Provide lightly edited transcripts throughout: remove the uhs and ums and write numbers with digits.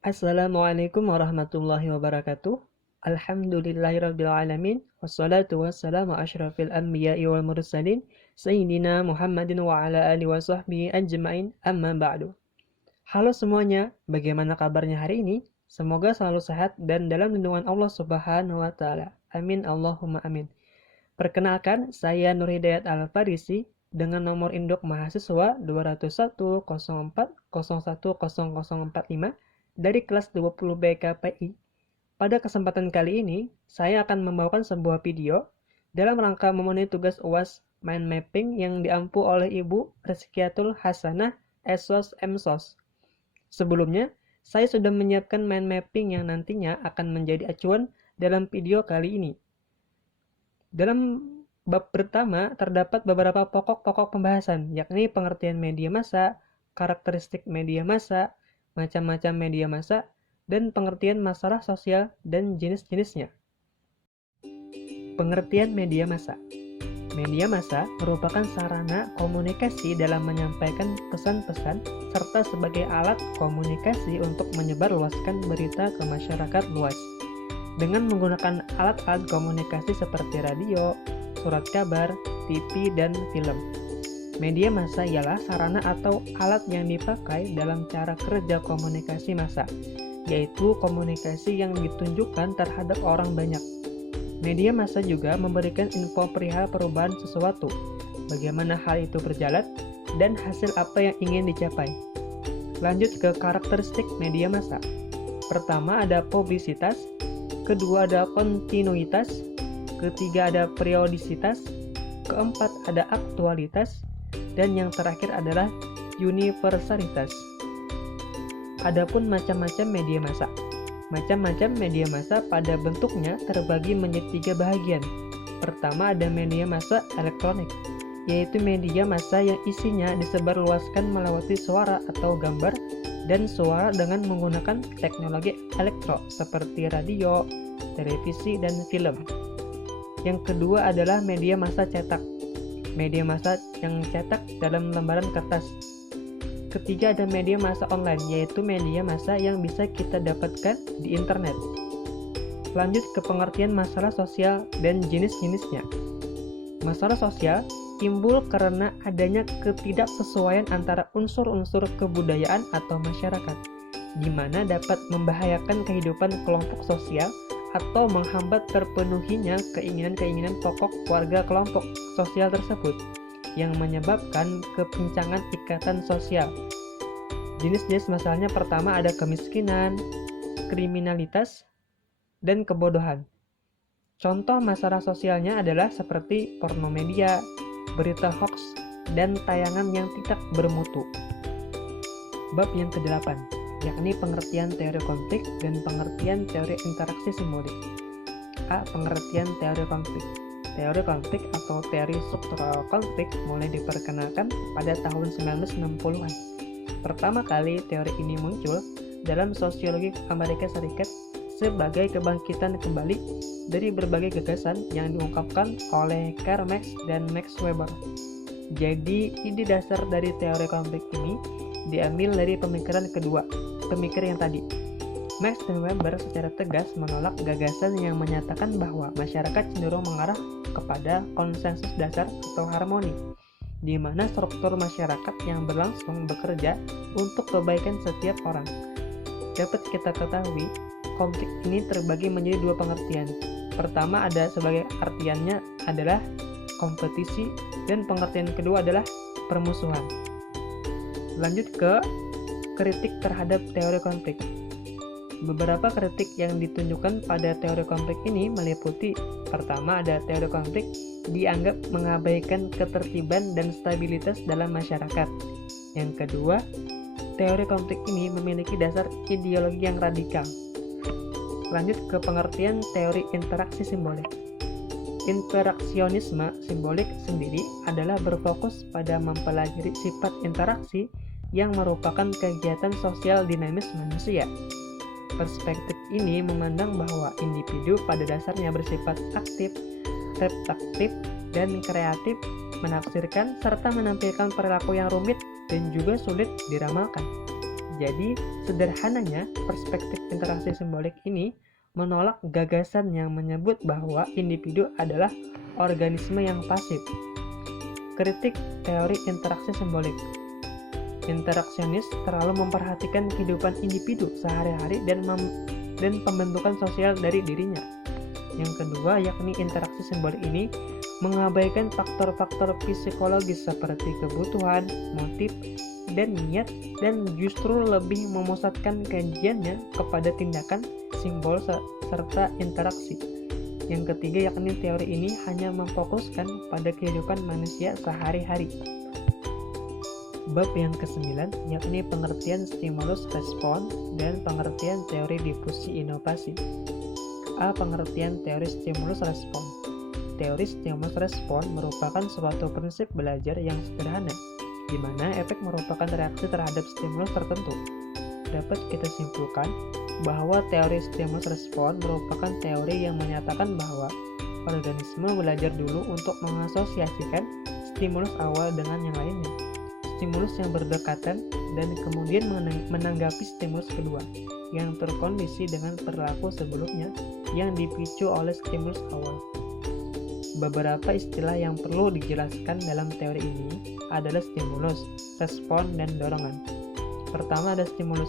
Assalamualaikum warahmatullahi wabarakatuh. Alhamdulillahirrabbilalamin. Wassalatu wassalamu ashrafil anbiya'i wal mursalin. Sayyidina Muhammadin wa ala alihi wa sahbihi ajma'in amma ba'du. Halo semuanya, bagaimana kabarnya hari ini? Semoga selalu sehat dan dalam lindungan Allah Subhanahu wa Ta'ala. Amin Allahumma amin. Perkenalkan, saya Nur Hidayat Al-Farisi dengan nomor induk mahasiswa 201 04 01 0045 dari kelas 20 BKPI. Pada kesempatan kali ini, saya akan membawakan sebuah video dalam rangka memenuhi tugas UAS mind mapping yang diampu oleh Ibu Rizkiatul Hasanah SOS MSOS. Sebelumnya, saya sudah menyiapkan mind mapping yang nantinya akan menjadi acuan dalam video kali ini. Dalam bab pertama terdapat beberapa pokok-pokok pembahasan, yakni pengertian media massa, karakteristik media massa, macam-macam media massa, dan pengertian masalah sosial dan jenis-jenisnya. Pengertian media massa. Media massa merupakan sarana komunikasi dalam menyampaikan pesan-pesan serta sebagai alat komunikasi untuk menyebarluaskan berita ke masyarakat luas. Dengan menggunakan alat-alat komunikasi seperti radio, surat kabar, TV, dan film. Media massa ialah sarana atau alat yang dipakai dalam cara kerja komunikasi massa, yaitu komunikasi yang ditunjukkan terhadap orang banyak. Media massa juga memberikan info perihal perubahan sesuatu, bagaimana hal itu berjalan, dan hasil apa yang ingin dicapai. Lanjut ke karakteristik media massa. Pertama ada publisitas, kedua ada kontinuitas, ketiga ada periodisitas, keempat ada aktualitas, dan yang terakhir adalah universalitas. Adapun macam-macam media massa. Macam-macam media massa pada bentuknya terbagi menjadi 3 bahagian. Pertama ada media massa elektronik, yaitu media massa yang isinya disebarluaskan melewati suara atau gambar dan suara dengan menggunakan teknologi elektro seperti radio, televisi, dan film. Yang kedua adalah media massa cetak. Media massa yang cetak dalam lembaran kertas. Ketiga ada media massa online, yaitu media massa yang bisa kita dapatkan di internet. Lanjut ke pengertian masalah sosial dan jenis-jenisnya. Masalah sosial timbul karena adanya ketidaksesuaian antara unsur-unsur kebudayaan atau masyarakat, di mana dapat membahayakan kehidupan kelompok sosial atau menghambat terpenuhinya keinginan-keinginan pokok warga kelompok sosial tersebut yang menyebabkan kepincangan ikatan sosial. Jenis-jenis masalahnya pertama ada kemiskinan, kriminalitas, dan kebodohan. Contoh masalah sosialnya adalah seperti porno media, berita hoax, dan tayangan yang tidak bermutu. Bab yang ke-8, yakni pengertian teori konflik dan pengertian teori interaksi simbolik. A. Pengertian teori konflik. Teori konflik atau teori struktural konflik mulai diperkenalkan pada tahun 1960-an. Pertama kali teori ini muncul dalam sosiologi Amerika Serikat sebagai kebangkitan kembali dari berbagai gagasan yang diungkapkan oleh Karl Marx dan Max Weber. Jadi, ide dasar dari teori konflik ini diambil dari pemikiran kedua, pemikir yang tadi. Marx dan Weber secara tegas menolak gagasan yang menyatakan bahwa masyarakat cenderung mengarah kepada konsensus dasar atau harmoni, di mana struktur masyarakat yang berlangsung bekerja untuk kebaikan setiap orang. Dapat kita ketahui, konflik ini terbagi menjadi 2 pengertian. Pertama ada sebagai artiannya adalah kompetisi, dan pengertian kedua adalah permusuhan. Lanjut ke kritik terhadap teori konflik. Beberapa kritik yang ditunjukkan pada teori konflik ini meliputi: pertama ada teori konflik dianggap mengabaikan ketertiban dan stabilitas dalam masyarakat. Yang kedua, teori konflik ini memiliki dasar ideologi yang radikal. Lanjut ke pengertian teori interaksi simbolik. Interaksionisme simbolik sendiri adalah berfokus pada mempelajari sifat interaksi yang merupakan kegiatan sosial dinamis manusia. Perspektif ini memandang bahwa individu pada dasarnya bersifat aktif, reflektif, dan kreatif, menafsirkan serta menampilkan perilaku yang rumit dan juga sulit diramalkan. Jadi, sederhananya, perspektif interaksi simbolik ini menolak gagasan yang menyebut bahwa individu adalah organisme yang pasif. Kritik teori interaksi simbolik. Interaksionis terlalu memperhatikan kehidupan individu sehari-hari dan pembentukan sosial dari dirinya. Yang kedua, yakni interaksi simbolik ini mengabaikan faktor-faktor psikologis seperti kebutuhan, motif, dan niat, dan justru lebih memusatkan kajiannya kepada tindakan, simbol, serta interaksi. Yang ketiga, yakni teori ini hanya memfokuskan pada kehidupan manusia sehari-hari. Bab yang ke-9, yakni pengertian stimulus respon dan pengertian teori difusi inovasi. A. Pengertian teori stimulus respon. Teori stimulus respon merupakan suatu prinsip belajar yang sederhana, di mana efek merupakan reaksi terhadap stimulus tertentu. Dapat kita simpulkan bahwa teori stimulus respon merupakan teori yang menyatakan bahwa organisme belajar dulu untuk mengasosiasikan stimulus awal dengan yang lainnya, stimulus yang berdekatan, dan kemudian menanggapi stimulus kedua yang terkondisi dengan perilaku sebelumnya yang dipicu oleh stimulus awal. Beberapa istilah yang perlu dijelaskan dalam teori ini adalah stimulus, respon, dan dorongan. Pertama ada stimulus.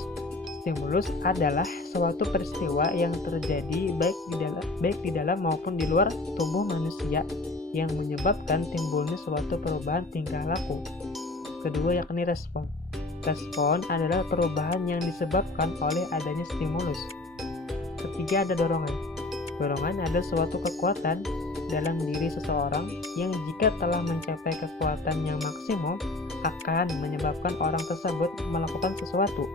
Stimulus adalah suatu peristiwa yang terjadi baik di dalam maupun di luar tubuh manusia yang menyebabkan timbulnya suatu perubahan tingkah laku. Kedua yakni respon. Respon adalah perubahan yang disebabkan oleh adanya stimulus. Ketiga ada dorongan. Dorongan adalah suatu kekuatan dalam diri seseorang yang jika telah mencapai kekuatan yang maksimum akan menyebabkan orang tersebut melakukan sesuatu.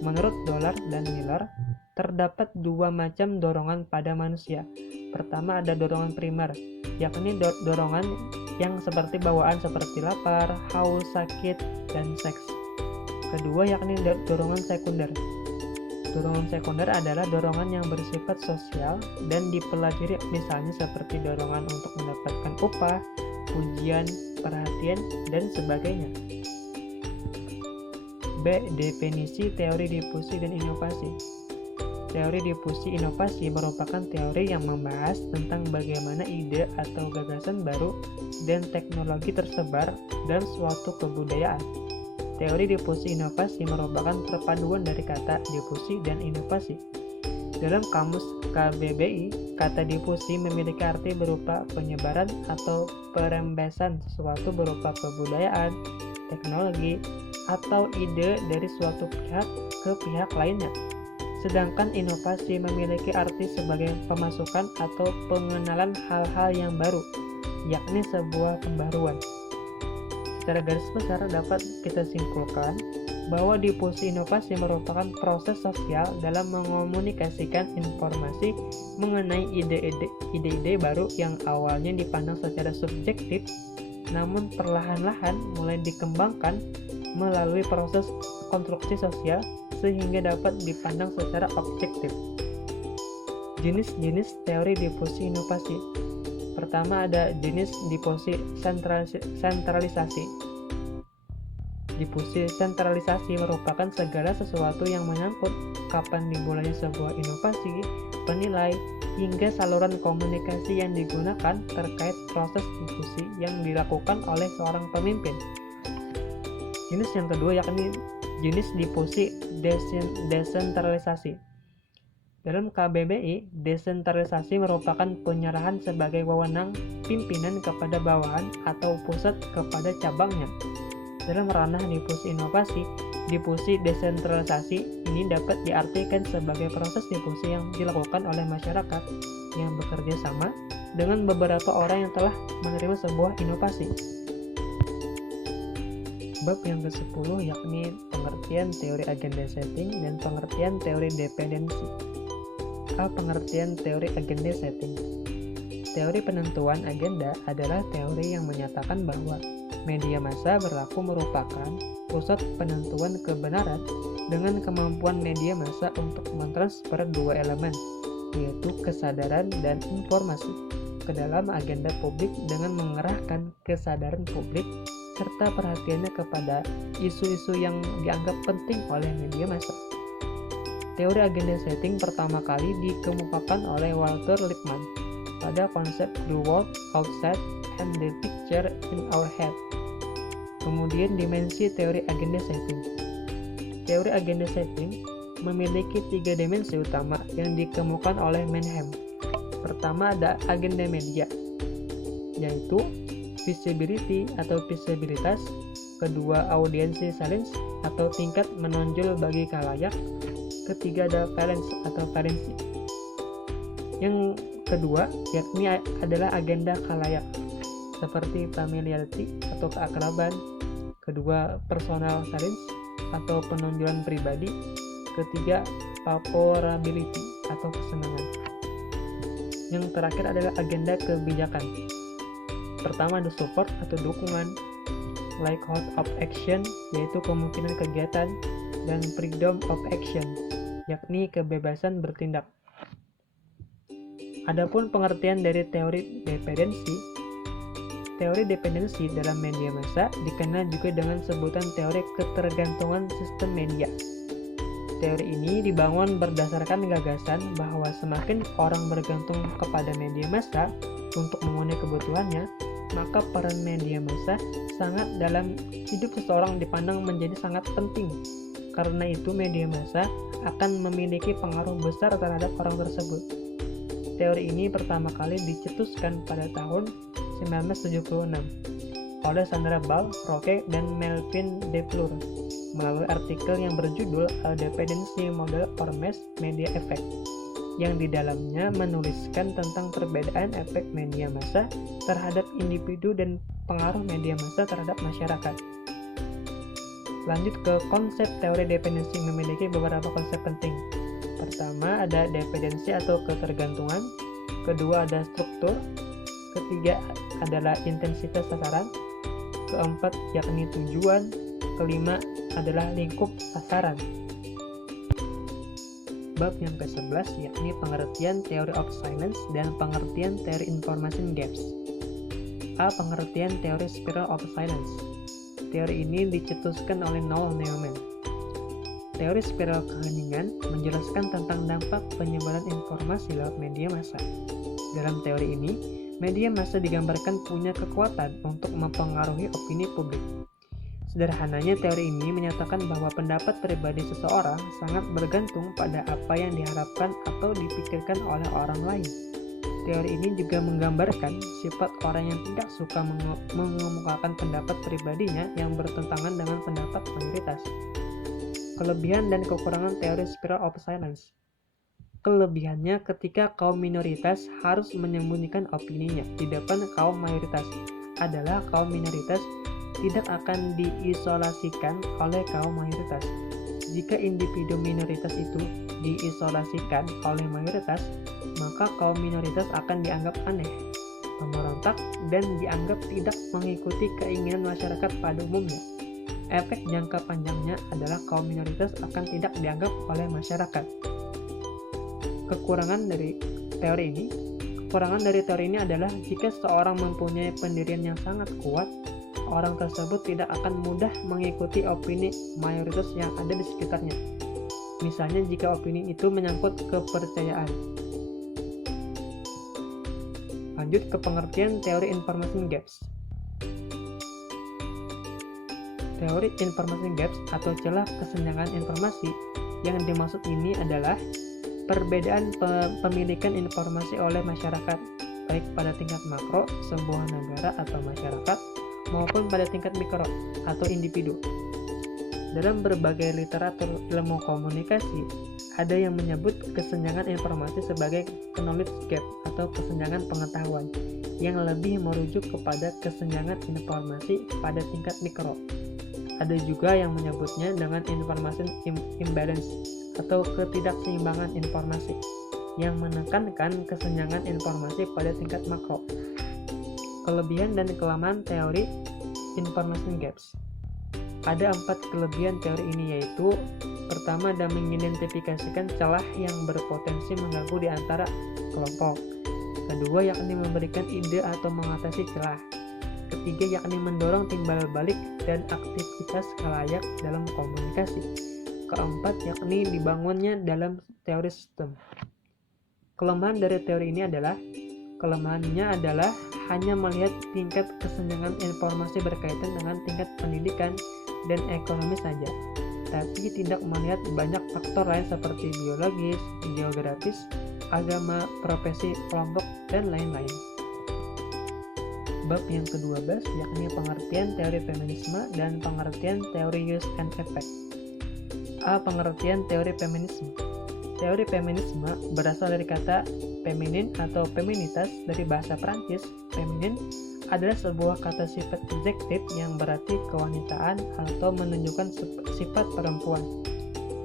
Menurut Dollar dan Miller, terdapat dua macam dorongan pada manusia. Pertama ada dorongan primer, yakni dorongan yang seperti bawaan seperti lapar, haus, sakit, dan seks. Kedua yakni dorongan sekunder. Dorongan sekunder adalah dorongan yang bersifat sosial dan dipelajari, misalnya seperti dorongan untuk mendapatkan upah, pujian, perhatian, dan sebagainya. B. Definisi teori difusi dan inovasi. Teori difusi inovasi merupakan teori yang membahas tentang bagaimana ide atau gagasan baru dan teknologi tersebar dalam suatu kebudayaan. Teori difusi inovasi merupakan perpaduan dari kata difusi dan inovasi. Dalam kamus KBBI, kata difusi memiliki arti berupa penyebaran atau perembesan sesuatu berupa kebudayaan, teknologi, atau ide dari suatu pihak ke pihak lainnya. Sedangkan inovasi memiliki arti sebagai pemasukan atau pengenalan hal-hal yang baru, yakni sebuah pembaruan. Secara garis besar dapat kita simpulkan bahwa difusi inovasi merupakan proses sosial dalam mengomunikasikan informasi mengenai ide-ide baru yang awalnya dipandang secara subjektif, namun perlahan-lahan mulai dikembangkan melalui proses konstruksi sosial sehingga dapat dipandang secara objektif. Jenis-jenis teori difusi inovasi. Pertama ada jenis difusi sentralisasi. Difusi sentralisasi merupakan segala sesuatu yang menyangkut kapan dimulainya sebuah inovasi, penilai, hingga saluran komunikasi yang digunakan terkait proses difusi yang dilakukan oleh seorang pemimpin. Jenis yang kedua yakni jenis difusi desentralisasi. Dalam KBBI, desentralisasi merupakan penyerahan sebagai wewenang pimpinan kepada bawahan atau pusat kepada cabangnya. Dalam ranah difusi inovasi, difusi desentralisasi ini dapat diartikan sebagai proses difusi yang dilakukan oleh masyarakat yang bekerja sama dengan beberapa orang yang telah menerima sebuah inovasi. Bab yang ke-10 yakni pengertian teori agenda setting dan pengertian teori dependensi. A. Pengertian teori agenda setting. Teori penentuan agenda adalah teori yang menyatakan bahwa media massa berlaku merupakan pusat penentuan kebenaran dengan kemampuan media massa untuk mentransfer dua elemen, yaitu kesadaran dan informasi. ke dalam agenda publik dengan mengerahkan kesadaran publik serta perhatiannya kepada isu-isu yang dianggap penting oleh media massa. Teori agenda setting pertama kali dikemukakan oleh Walter Lippmann pada konsep The World Outside and the Picture in Our Head. Kemudian dimensi teori agenda setting. Teori agenda setting memiliki 3 dimensi utama yang dikemukakan oleh Mannheim. Pertama ada agenda media, yaitu visibility atau visibilitas. Kedua audiensi salience atau tingkat menonjol bagi khalayak. Ketiga ada valence atau valensi. Yang kedua yakni adalah agenda khalayak seperti familiarity atau keakraban. Kedua personal salience atau penonjolan pribadi. Ketiga favorability atau kesenangan. Yang terakhir adalah agenda kebijakan. Pertama ada support atau dukungan, likelihood of action yaitu kemungkinan kegiatan, dan freedom of action yakni kebebasan bertindak. Adapun pengertian dari teori dependensi. Teori dependensi dalam media massa dikenal juga dengan sebutan teori ketergantungan sistem media. Teori ini dibangun berdasarkan gagasan bahwa semakin orang bergantung kepada media massa untuk memenuhi kebutuhannya, maka peran media massa sangat dalam hidup seseorang dipandang menjadi sangat penting. Karena itu media massa akan memiliki pengaruh besar terhadap orang tersebut. Teori ini pertama kali dicetuskan pada tahun 1976 oleh Sandra Ball, Roque, dan Melvin DeFleur melalui artikel yang berjudul A Dependency Model or Mass Media Effect, yang di dalamnya menuliskan tentang perbedaan efek media massa terhadap individu dan pengaruh media massa terhadap masyarakat. Lanjut ke konsep teori dependensi memiliki beberapa konsep penting. Pertama ada dependensi atau ketergantungan, kedua ada struktur, ketiga adalah intensitas sasaran, keempat yakni tujuan, kelima adalah lingkup sasaran. Bab yang ke-11 yakni pengertian theory of silence dan pengertian teori information gaps. A. Pengertian teori spiral of silence. Teori ini dicetuskan oleh Noel Neumann. Teori spiral keheningan menjelaskan tentang dampak penyebaran informasi lewat media massa. Dalam teori ini, media massa digambarkan punya kekuatan untuk mempengaruhi opini publik. Sederhananya, teori ini menyatakan bahwa pendapat pribadi seseorang sangat bergantung pada apa yang diharapkan atau dipikirkan oleh orang lain. Teori ini juga menggambarkan sifat orang yang tidak suka mengemukakan pendapat pribadinya yang bertentangan dengan pendapat mayoritas. Kelebihan dan kekurangan teori spiral of silence. Kelebihannya ketika kaum minoritas harus menyembunyikan opininya di depan kaum mayoritas adalah kaum minoritas tidak akan diisolasikan oleh kaum mayoritas. Jika individu minoritas itu diisolasikan oleh mayoritas, maka kaum minoritas akan dianggap aneh, pemberontak, dan dianggap tidak mengikuti keinginan masyarakat pada umumnya. Efek jangka panjangnya adalah kaum minoritas akan tidak dianggap oleh masyarakat. Kekurangan dari teori ini adalah jika seorang mempunyai pendirian yang sangat kuat, orang tersebut tidak akan mudah mengikuti opini mayoritas yang ada di sekitarnya. Misalnya jika opini itu menyangkut kepercayaan. Lanjut ke pengertian teori information gaps. Teori information gaps atau celah kesenjangan informasi yang dimaksud ini adalah perbedaan pemilikan informasi oleh masyarakat, baik pada tingkat makro, sebuah negara atau masyarakat, maupun pada tingkat mikro atau individu. Dalam berbagai literatur ilmu komunikasi, ada yang menyebut kesenjangan informasi sebagai knowledge gap atau kesenjangan pengetahuan, yang lebih merujuk kepada kesenjangan informasi pada tingkat mikro. Ada juga yang menyebutnya dengan information imbalance atau ketidakseimbangan informasi, yang menekankan kesenjangan informasi pada tingkat makro. Kelebihan dan kelemahan teori information gaps. Ada 4 kelebihan teori ini, yaitu pertama, dalam mengidentifikasikan celah yang berpotensi mengganggu di antara kelompok. Kedua, yakni memberikan ide atau mengatasi celah. Ketiga, yakni mendorong timbal balik dan aktivitas khalayak dalam komunikasi. Keempat, yakni dibangunnya dalam teori sistem. Kelemahan dari teori ini adalah hanya melihat tingkat kesenjangan informasi berkaitan dengan tingkat pendidikan dan ekonomi saja, tapi tidak melihat banyak faktor lain seperti biologis, geografis, agama, profesi, kelompok, dan lain-lain. Bab yang ke-12 yakni pengertian teori feminisme dan pengertian teori use and effect. A. Pengertian teori feminisme. Teori feminisme berasal dari kata feminin atau feminitas dari bahasa Prancis. Feminin adalah sebuah kata sifat adjektif yang berarti kewanitaan atau menunjukkan sifat perempuan.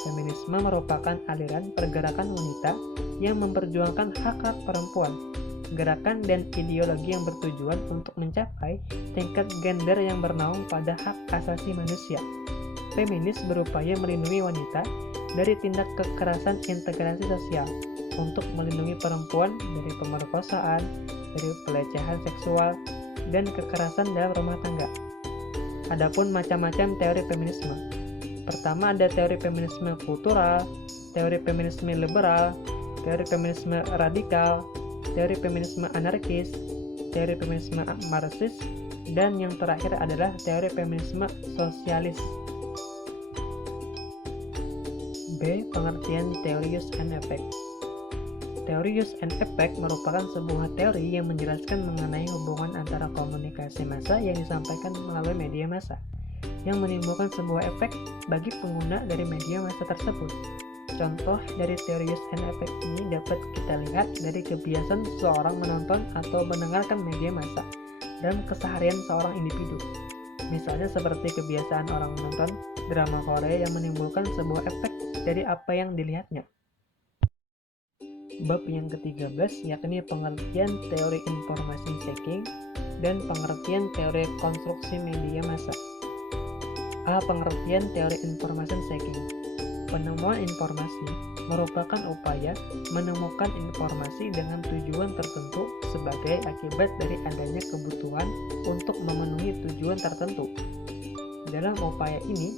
Feminisme merupakan aliran pergerakan wanita yang memperjuangkan hak-hak perempuan, gerakan dan ideologi yang bertujuan untuk mencapai tingkat gender yang bernaung pada hak asasi manusia. Feminis berupaya melindungi wanita dari tindak kekerasan integrasi sosial, untuk melindungi perempuan dari pemerkosaan, dari pelecehan seksual, dan kekerasan dalam rumah tangga. Adapun macam-macam teori feminisme. Pertama, ada teori feminisme kultural, teori feminisme liberal, teori feminisme radikal, teori feminisme anarkis, teori feminisme marxis, dan yang terakhir adalah teori feminisme sosialis. B. Pengertian teori use and effect. Teori use and effect merupakan sebuah teori yang menjelaskan mengenai hubungan antara komunikasi massa yang disampaikan melalui media massa, yang menimbulkan sebuah efek bagi pengguna dari media massa tersebut. Contoh dari teori use and effect ini dapat kita lihat dari kebiasaan seseorang menonton atau mendengarkan media massa dalam keseharian seorang individu. Misalnya seperti kebiasaan orang menonton drama Korea yang menimbulkan sebuah efek dari apa yang dilihatnya. Bab yang ke-13 yakni pengertian teori informasi shaking dan pengertian teori konstruksi media massa. A. Pengertian teori information shaking. Penemuan informasi merupakan upaya menemukan informasi dengan tujuan tertentu sebagai akibat dari adanya kebutuhan untuk memenuhi tujuan tertentu. Dalam upaya ini,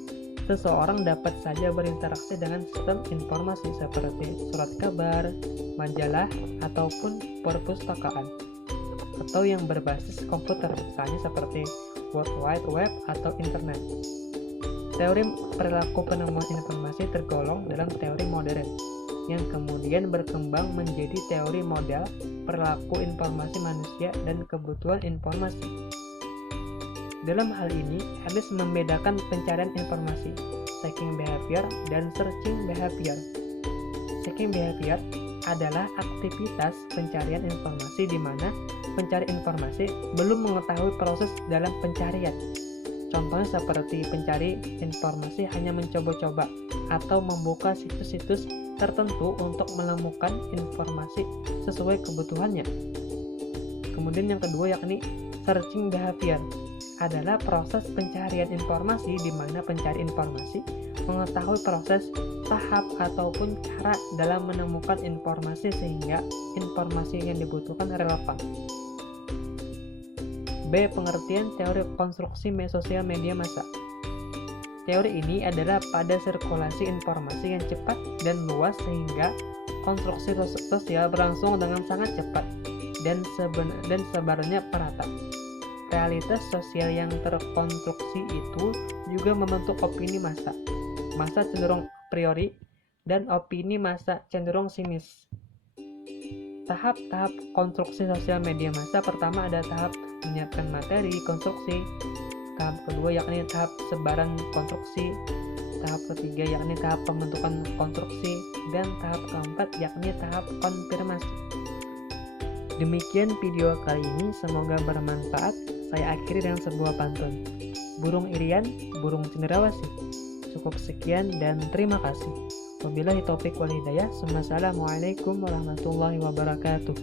seseorang dapat saja berinteraksi dengan sistem informasi seperti surat kabar, majalah, ataupun perpustakaan, atau yang berbasis komputer, misalnya seperti World Wide Web atau Internet. Teori perilaku penemuan informasi tergolong dalam teori modern, yang kemudian berkembang menjadi teori model perilaku informasi manusia dan kebutuhan informasi. Dalam hal ini, Alice membedakan pencarian informasi, seeking behavior, dan searching behavior. Seeking behavior adalah aktivitas pencarian informasi di mana pencari informasi belum mengetahui proses dalam pencarian. Contohnya seperti pencari informasi hanya mencoba-coba atau membuka situs-situs tertentu untuk menemukan informasi sesuai kebutuhannya. Kemudian yang kedua yakni searching behavior adalah proses pencarian informasi di mana pencari informasi mengetahui proses, tahap, ataupun cara dalam menemukan informasi sehingga informasi yang dibutuhkan relevan. B. Pengertian teori konstruksi sosial media massa. Teori ini adalah pada sirkulasi informasi yang cepat dan luas sehingga konstruksi sosial berlangsung dengan sangat cepat dan sebarnya merata. Realitas sosial yang terkonstruksi itu juga membentuk opini massa. Massa cenderung priori dan opini massa cenderung sinis. Tahap-tahap konstruksi sosial media massa pertama ada tahap menyiapkan materi konstruksi, tahap kedua yakni tahap sebaran konstruksi, tahap ketiga yakni tahap pembentukan konstruksi, dan tahap keempat yakni tahap konfirmasi. Demikian video kali ini, semoga bermanfaat. Saya akhiri dengan sebuah pantun. Burung irian, burung cenderawasih. Cukup sekian dan terima kasih. Wabillahi taufiq wal hidayah. Assalamualaikum warahmatullahi wabarakatuh.